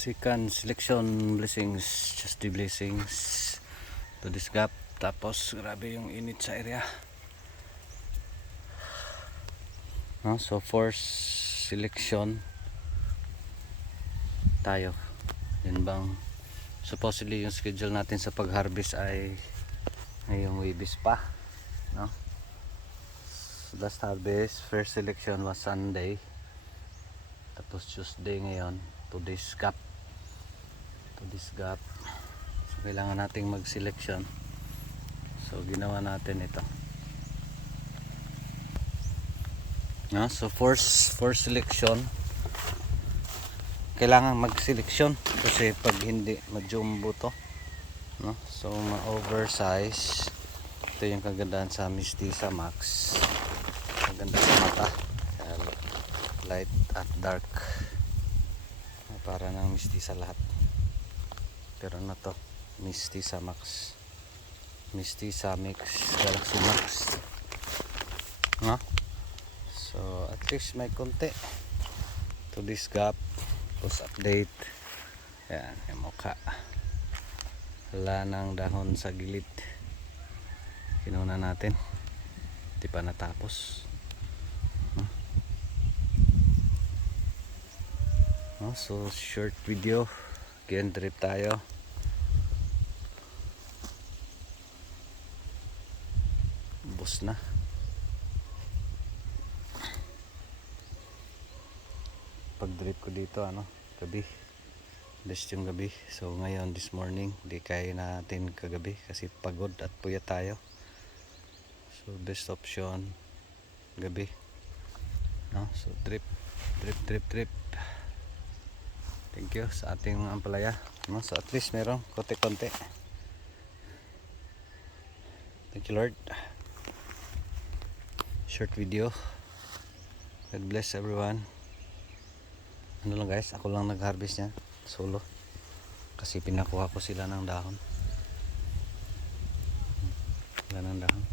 second selection. Blessings, just the blessings to this gap. Tapos grabe yung init sa area, no? So first selection tayo. Yun bang supposedly yung schedule natin sa pag-harvest ay ngayong Webis pa, no? So last harvest, first selection was Sunday, tapos Tuesday ngayon. To this gap, so kailangan nating mag selection. So ginawa natin ito, no? So first selection kailangan mag selection kasi pag hindi ma-jumbo to, no? So ma-oversize. Ito yung kagandahan sa Mestiza Max, maganda sa mata, light at dark, para ng Mestiza lahat. Pero na to Mestiza Max, Mestiza Mix, Galaxy Max, no? So at least may konti to this gap. Post update. Yan yung mukha, wala nang dahon sa gilid, kinuna natin, di pa natapos, no? So short video, again trip tayo. Bus na. Pag drip ko dito gabi, best yung gabi. So ngayon this morning di kaya natin kagabi kasi pagod at puyat tayo. So best option gabi, no? So drip. Thank you sa ating ampalaya, no? So at least meron konti-konti. Thank you Lord. Short video. God bless everyone. Ano lang guys, ako lang nag-harvest niya solo kasi pinakuha ko sila ng dahon. Wala ng dahon.